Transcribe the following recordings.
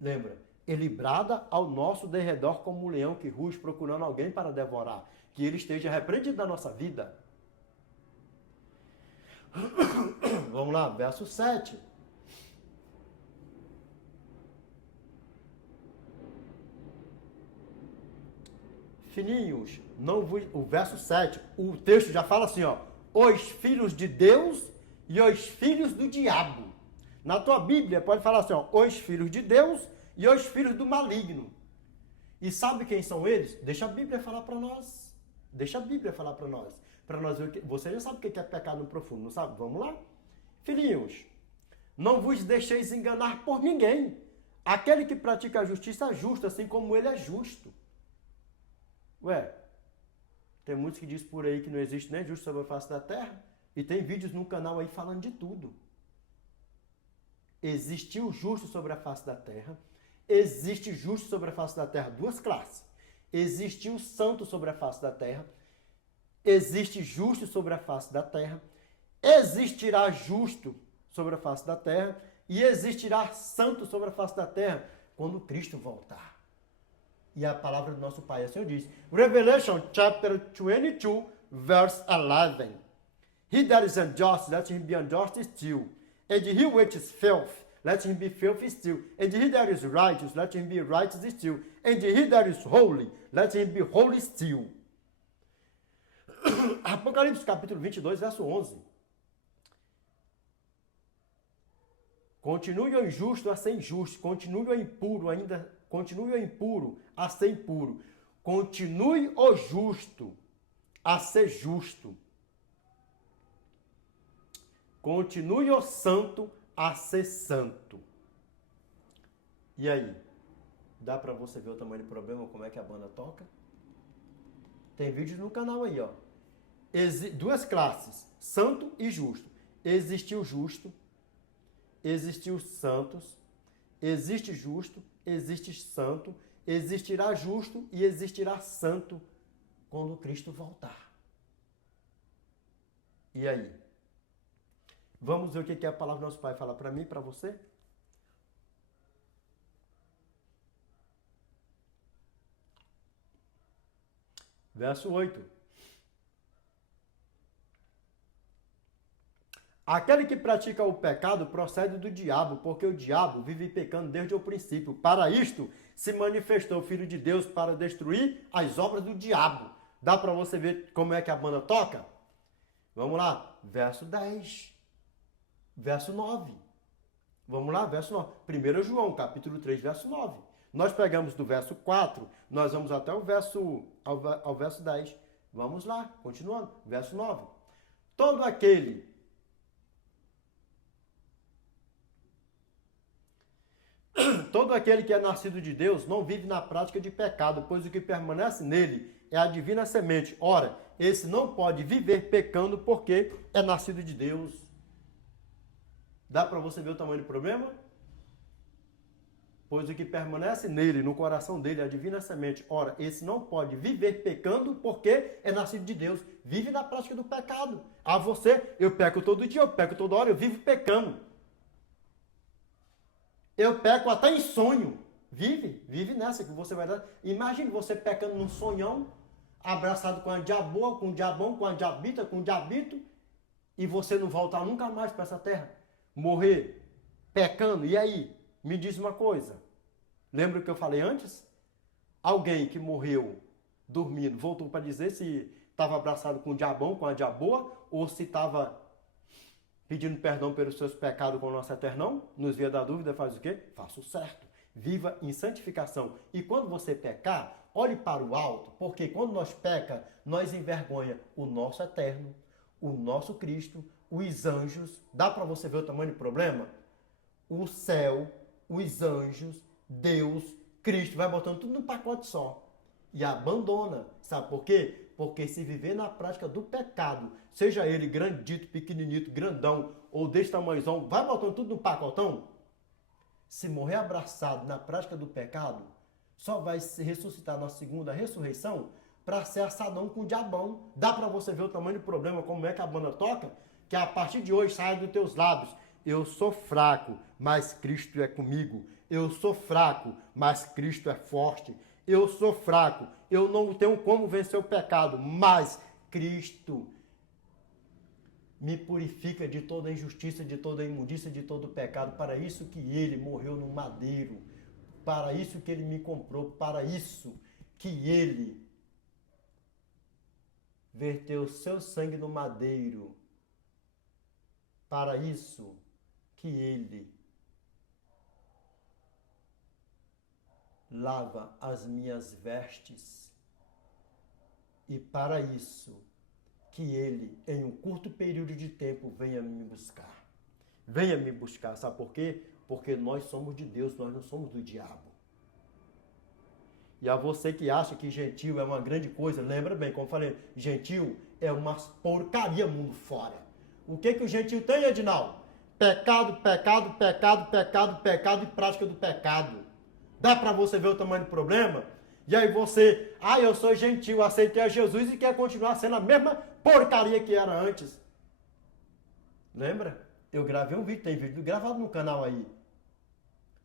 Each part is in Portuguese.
Lembra? Ele brada ao nosso derredor como um leão que ruge procurando alguém para devorar. Que ele esteja repreendido da nossa vida. Vamos lá, verso 7. Filhinhos, o verso 7, o texto já fala assim, ó, os filhos de Deus e os filhos do diabo. Na tua Bíblia pode falar assim, ó, os filhos de Deus e os filhos do maligno. E sabe quem são eles? Deixa a Bíblia falar para nós. Deixa a Bíblia falar para nós. Para nós ver o que você já sabe o que é pecado no profundo, não sabe? Vamos lá? Filhinhos, não vos deixeis enganar por ninguém. Aquele que pratica a justiça é justo, assim como ele é justo. Ué, tem muitos que dizem por aí que não existe nem justo sobre a face da terra. E tem vídeos no canal aí falando de tudo. Existiu justo sobre a face da terra. Existe justo sobre a face da terra, duas classes. Existiu santo sobre a face da terra. Existe justo sobre a face da terra. Existirá justo sobre a face da terra. E existirá santo sobre a face da terra quando Cristo voltar. E a palavra do nosso Pai, o Senhor diz, Revelation chapter 22, verse 11. He that is unjust, let him be unjust still. And he which is filth, let him be filthy still. And he that is righteous, let him be righteous still. And he that is holy, let him be holy still. Apocalipse capítulo 22, verso 11. Continue o injusto a ser injusto, continue o impuro ainda, continue o impuro a ser impuro, continue o justo a ser justo, continue o santo a ser santo. E aí? Dá pra você ver o tamanho do problema, como é que a banda toca? Tem vídeos no canal aí, ó. Duas classes, santo e justo. Existe o justo, existe os santos, existe justo, existe santo, existirá justo e existirá santo quando Cristo voltar. E aí? Vamos ver o que a palavra do nosso Pai fala para mim e para você? Verso 8. Aquele que pratica o pecado procede do diabo, porque o diabo vive pecando desde o princípio. Para isto se manifestou o Filho de Deus para destruir as obras do diabo. Dá para você ver como é que a banda toca? Vamos lá, verso 10. Verso 9. Vamos lá, verso 9. 1 João, capítulo 3, verso 9. Nós pegamos do verso 4, nós vamos até o ao verso 10. Vamos lá, continuando. Verso 9. Todo aquele que é nascido de Deus não vive na prática de pecado, pois o que permanece nele é a divina semente. Ora, esse não pode viver pecando porque é nascido de Deus. Dá para você ver o tamanho do problema? Pois o que permanece nele, no coração dele, é a divina semente. Ora, esse não pode viver pecando porque é nascido de Deus. Vive na prática do pecado. A você, eu peco todo dia, eu peco toda hora, eu vivo pecando. Eu peco até em sonho. Vive nessa que você vai dar. Imagine você pecando num sonhão, abraçado com a diaboa, com o diabão, com a diabita, com o diabito, e você não voltar nunca mais para essa terra. Morrer pecando. E aí? Me diz uma coisa. Lembra o que eu falei antes? Alguém que morreu dormindo, voltou para dizer se estava abraçado com o diabão, com a diaboa, ou se estava pedindo perdão pelos seus pecados com o nosso eternão, nos via da dúvida, faz o quê? Faça o certo. Viva em santificação. E quando você pecar, olhe para o alto, porque quando nós peca, nós envergonha o nosso eterno, o nosso Cristo, os anjos. Dá para você ver o tamanho do problema? O céu, os anjos, Deus, Cristo, vai botando tudo num pacote só. E abandona. Sabe por quê? Porque se viver na prática do pecado, seja ele grandito, pequeninito, grandão ou desse tamanhozão, vai botando tudo no pacotão. Se morrer abraçado na prática do pecado, só vai se ressuscitar na segunda ressurreição para ser assadão com o diabão. Dá para você ver o tamanho do problema, como é que a banda toca? Que a partir de hoje saia dos teus lábios. Eu sou fraco, mas Cristo é comigo. Eu sou fraco, mas Cristo é forte. Eu sou fraco, eu não tenho como vencer o pecado, mas Cristo me purifica de toda injustiça, de toda imundícia, de todo pecado. Para isso que ele morreu no madeiro. Para isso que ele me comprou. Para isso que ele verteu seu sangue no madeiro. Para isso que ele lava as minhas vestes. E para isso que ele, em um curto período de tempo, venha me buscar. Venha me buscar, sabe por quê? Porque nós somos de Deus, nós não somos do diabo. E a você que acha que gentil é uma grande coisa, lembra bem, como eu falei, gentil é uma porcaria mundo fora. O que o gentil tem, Edinaldo? Pecado, pecado, pecado, pecado, pecado e prática do pecado. Dá para você ver o tamanho do problema? E aí você, eu sou gentil, aceitei a Jesus e quer continuar sendo a mesma porcaria que era antes. Lembra? Eu gravei um vídeo, tem vídeo gravado no canal aí.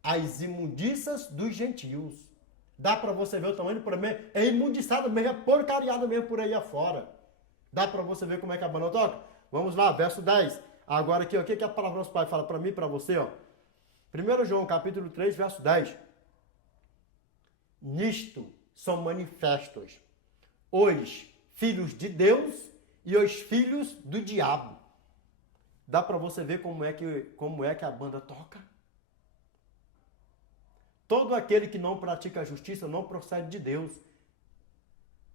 As imundícias dos gentios. Dá para você ver o tamanho do problema? É imundiçado mesmo, é porcariado mesmo por aí afora. Dá para você ver como é que a banda toca? Vamos lá, verso 10. Agora aqui, ó, o que a palavra do nosso Pai fala para mim e para você? Ó? 1 João, capítulo 3, verso 10. Nisto são manifestos os filhos de Deus e os filhos do diabo. Dá para você ver como é que a banda toca? Todo aquele que não pratica a justiça não procede de Deus,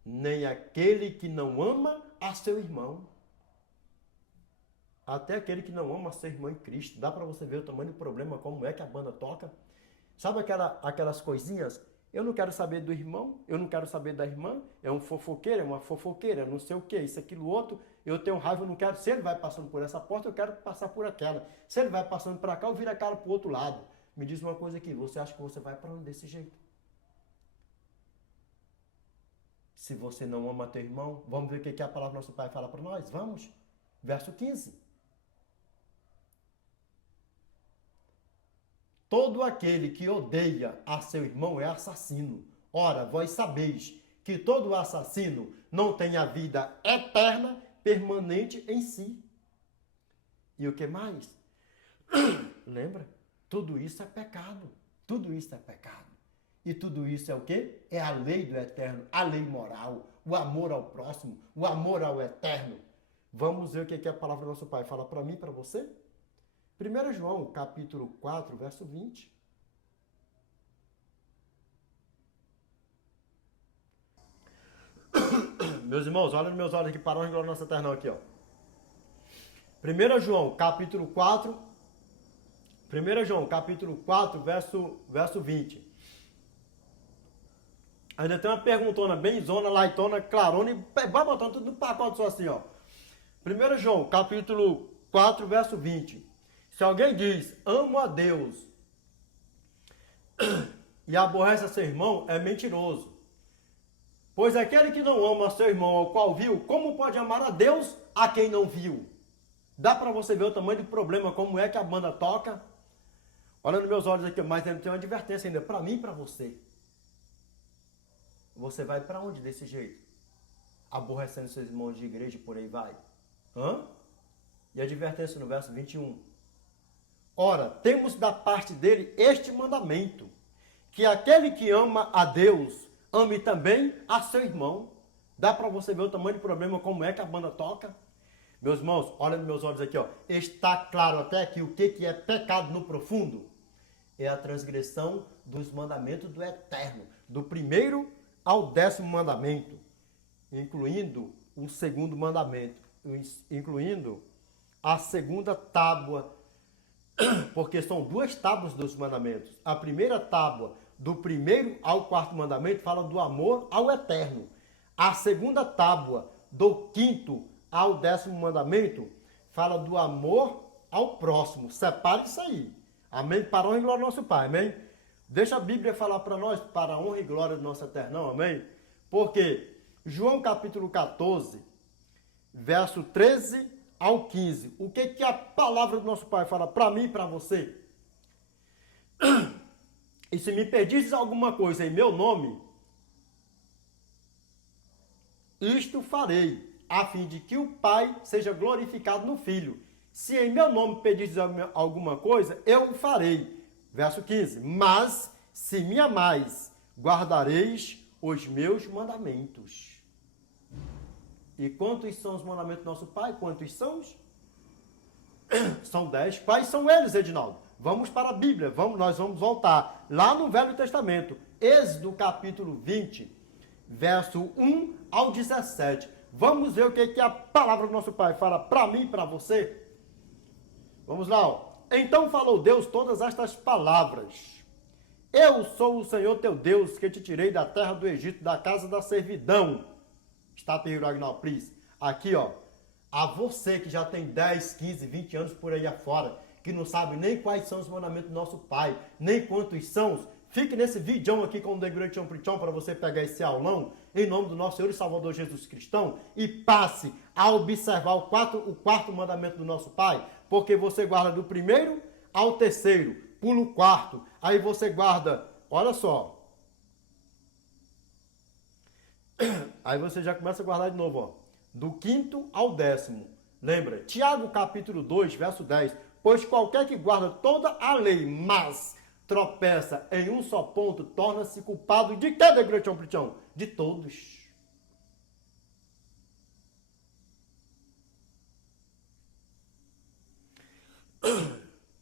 nem aquele que não ama a seu irmão. Até aquele que não ama a seu irmão em Cristo. Dá para você ver o tamanho do problema, como é que a banda toca? Sabe aquelas coisinhas? Eu não quero saber do irmão, eu não quero saber da irmã, é um fofoqueiro, é uma fofoqueira, não sei o que, isso, aquilo, outro, eu tenho raiva, eu não quero, se ele vai passando por essa porta, eu quero passar por aquela. Se ele vai passando para cá, eu viro a cara para o outro lado. Me diz uma coisa aqui, você acha que você vai para onde desse jeito? Se você não ama teu irmão, vamos ver o que a palavra do nosso Pai fala para nós? Vamos. Verso 15. Todo aquele que odeia a seu irmão é assassino. Ora, vós sabeis que todo assassino não tem a vida eterna, permanente em si. E o que mais? Lembra? Tudo isso é pecado. Tudo isso é pecado. E tudo isso é o quê? É a lei do eterno, a lei moral, o amor ao próximo, o amor ao eterno. Vamos ver o que a palavra do nosso Pai fala para mim e para você? 1 João, capítulo 4, verso 20. Meus irmãos, olha nos meus olhos aqui, para onde glória nossa eterna aqui, ó. 1 João, capítulo 4, 1 João, capítulo 4, verso 20. Ainda tem uma perguntona bem zona, laitona, clarona, e vai botando tudo no pacote só assim, ó. 1 João, capítulo 4, verso 20. Se alguém diz, amo a Deus e aborrece a seu irmão, é mentiroso. Pois aquele que não ama a seu irmão ao qual viu, como pode amar a Deus a quem não viu? Dá para você ver o tamanho do problema, como é que a banda toca? Olha nos meus olhos aqui, mas tem uma advertência ainda para mim e para você. Você vai para onde desse jeito? Aborrecendo seus irmãos de igreja e por aí vai. E a advertência no verso 21. Ora, temos da parte dele este mandamento, que aquele que ama a Deus, ame também a seu irmão. Dá para você ver o tamanho do problema, como é que a banda toca? Meus irmãos, olha nos meus olhos aqui, ó. Está claro até aqui o que é pecado no profundo? É a transgressão dos mandamentos do eterno, do 1º ao 10º mandamento, incluindo o 2º mandamento, incluindo a 2ª tábua, porque são 2 tábuas dos mandamentos. A primeira tábua, do 1º ao 4º mandamento, fala do amor ao eterno. A 2ª tábua, do 5º ao 10º mandamento, fala do amor ao próximo. Separe isso aí. Amém? Para a honra e glória do nosso Pai. Amém? Deixa a Bíblia falar para nós, para a honra e glória do nosso eterno. Amém? Porque João capítulo 14, verso 13 ao 15. O que a palavra do nosso Pai fala para mim e para você? E se me pedires alguma coisa em meu nome, isto farei, a fim de que o Pai seja glorificado no Filho. Se em meu nome pedires alguma coisa, eu o farei. Verso 15. Mas, se me amais, guardareis os meus mandamentos. E quantos são os mandamentos do nosso Pai? Quantos são? São 10. Quais são eles, Edinaldo? Vamos para a Bíblia. Nós vamos voltar lá no Velho Testamento. Êxodo capítulo 20, verso 1 ao 17. Vamos ver o que a palavra do nosso Pai fala para mim e para você. Vamos lá. Ó. Então falou Deus todas estas palavras. Eu sou o Senhor teu Deus, que te tirei da terra do Egito, da casa da servidão. Está terrível, Agnaldo, please. Aqui, ó. A você que já tem 10, 15, 20 anos por aí afora, que não sabe nem quais são os mandamentos do nosso Pai, nem quantos são, fique nesse vídeo aqui com o The Great Preaching para você pegar esse aulão, em nome do nosso Senhor e Salvador Jesus Cristo, e passe a observar o quarto mandamento do nosso Pai, porque você guarda do primeiro ao terceiro, pula o quarto, aí você guarda, olha só, aí você já começa a guardar de novo, ó, do 5º ao 10º. Lembra? Tiago capítulo 2, verso 10. Pois qualquer que guarda toda a lei, mas tropeça em um só ponto, torna-se culpado de quê, Degrechão Prichão? De todos.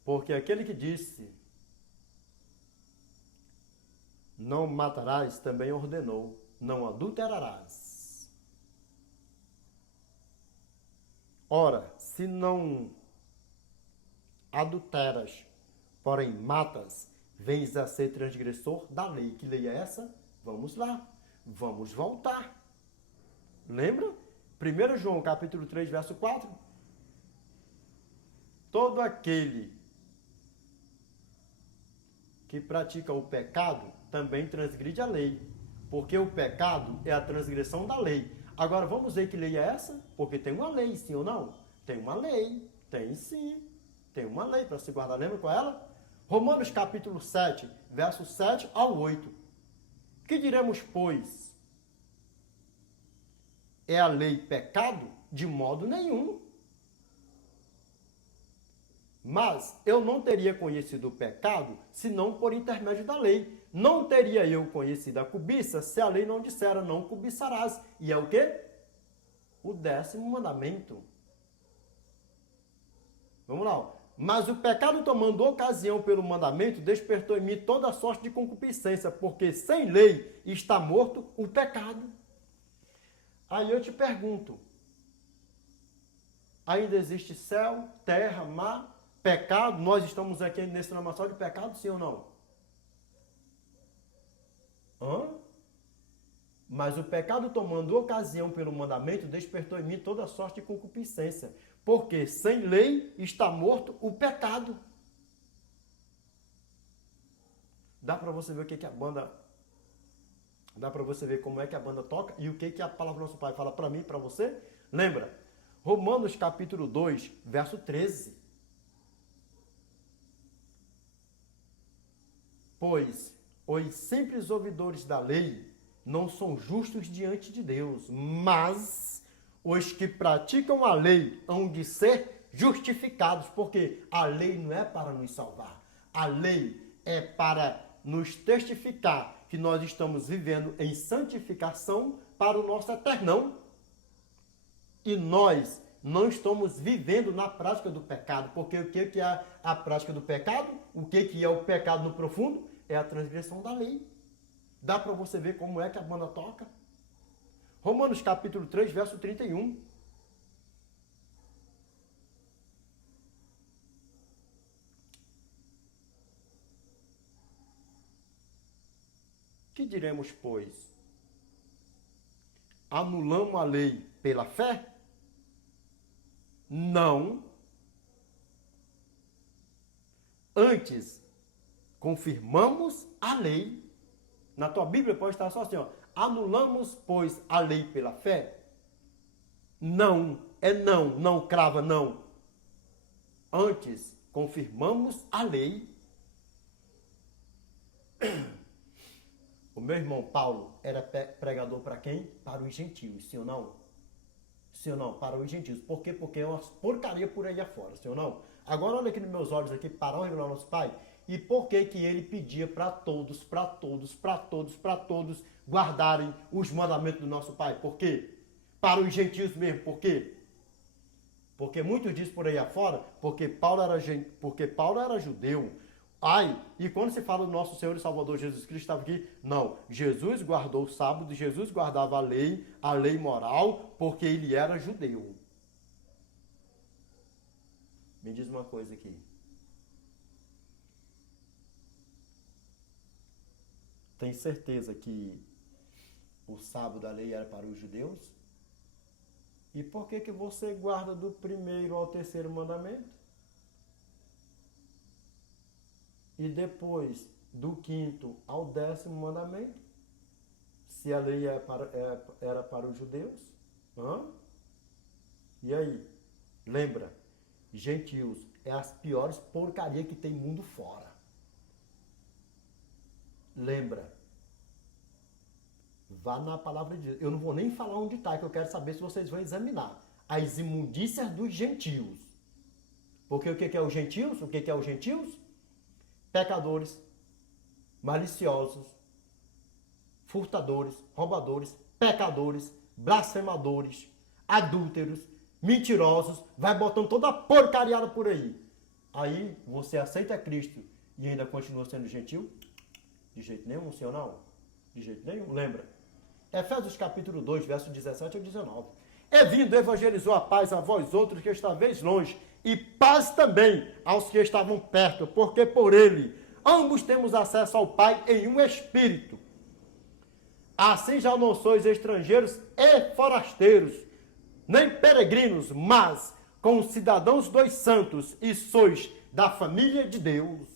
Porque aquele que disse, não matarás, também ordenou, não adulterarás. Ora, se não adulteras, porém matas, vens a ser transgressor da lei. Que lei é essa? Vamos lá, vamos voltar. Lembra? 1 João capítulo 3, verso 4. Todo aquele que pratica o pecado também transgride a lei, porque o pecado é a transgressão da lei. Agora vamos ver que lei é essa? Porque tem uma lei, sim ou não? Tem uma lei, tem sim. Tem uma lei para se guardar, lembra com ela? Romanos capítulo 7, verso 7 ao 8. Que diremos, pois? É a lei pecado? De modo nenhum. Mas eu não teria conhecido o pecado, senão por intermédio da lei. Não teria eu conhecido a cobiça, se a lei não dissera, não cobiçarás. E é o quê? O 10º mandamento. Vamos lá. Ó. Mas o pecado, tomando ocasião pelo mandamento, despertou em mim toda sorte de concupiscência, porque sem lei está morto o pecado. Aí eu te pergunto, ainda existe céu, terra, mar, pecado? Nós estamos aqui nesse lamaçal de pecado, sim ou não? Mas o pecado, tomando ocasião pelo mandamento, despertou em mim toda sorte de concupiscência, porque sem lei está morto o pecado. Dá para você ver o que a banda... Dá para você ver como é que a banda toca e o que a palavra do nosso Pai fala para mim e para você? Lembra? Romanos capítulo 2, verso 13. Pois os simples ouvidores da lei não são justos diante de Deus, mas os que praticam a lei hão de ser justificados, porque a lei não é para nos salvar, a lei é para nos testificar que nós estamos vivendo em santificação para o nosso eternão. E nós não estamos vivendo na prática do pecado, porque o que é a prática do pecado? O que é o pecado no profundo? É a transgressão da lei. Dá para você ver como é que a banda toca? Romanos capítulo 3, verso 31. Que diremos, pois? Anulamos a lei pela fé? Não. Antes, confirmamos a lei. Na tua Bíblia pode estar só assim, ó. Anulamos, pois, a lei pela fé? Não. é não, não crava não. Antes, confirmamos a lei. O meu irmão Paulo era pregador para quem? Para os gentios, sim ou não? Sim ou não? Para os gentios. Por quê? Porque é uma porcaria por aí afora, sim ou não? Agora olha aqui nos meus olhos aqui, para onde nosso Pai. E por que que ele pedia para todos guardarem os mandamentos do nosso Pai? Por quê? Para os gentios mesmo. Por quê? Porque muitos dizem por aí afora, porque Paulo era judeu. Ai, e quando se fala do nosso Senhor e Salvador Jesus Cristo, estava aqui, não, Jesus guardou o sábado, Jesus guardava a lei moral, porque ele era judeu. Me diz uma coisa aqui. Tem certeza que o sábado da lei era para os judeus? E por que que você guarda do primeiro ao terceiro mandamento? E depois do quinto ao 10º mandamento, se a lei era para os judeus? E aí? Lembra, gentios é as piores porcarias que tem mundo fora. Lembra, vá na palavra de Deus. Eu não vou nem falar onde está, que eu quero saber se vocês vão examinar. As imundícias dos gentios. Porque o que é os gentios? O que é os gentios? Pecadores, maliciosos, furtadores, roubadores, pecadores, blasfemadores, adúlteros, mentirosos, vai botando toda a porcariada por aí. Aí você aceita Cristo e ainda continua sendo gentil? De jeito nenhum, sim ou não? De jeito nenhum, lembra? Efésios capítulo 2, verso 17 ao 19. É vindo, evangelizou a paz a vós outros que estáveis longe, e paz também aos que estavam perto, porque por ele ambos temos acesso ao Pai em um espírito. Assim já não sois estrangeiros e forasteiros, nem peregrinos, mas concidadãos dos santos, e sois da família de Deus.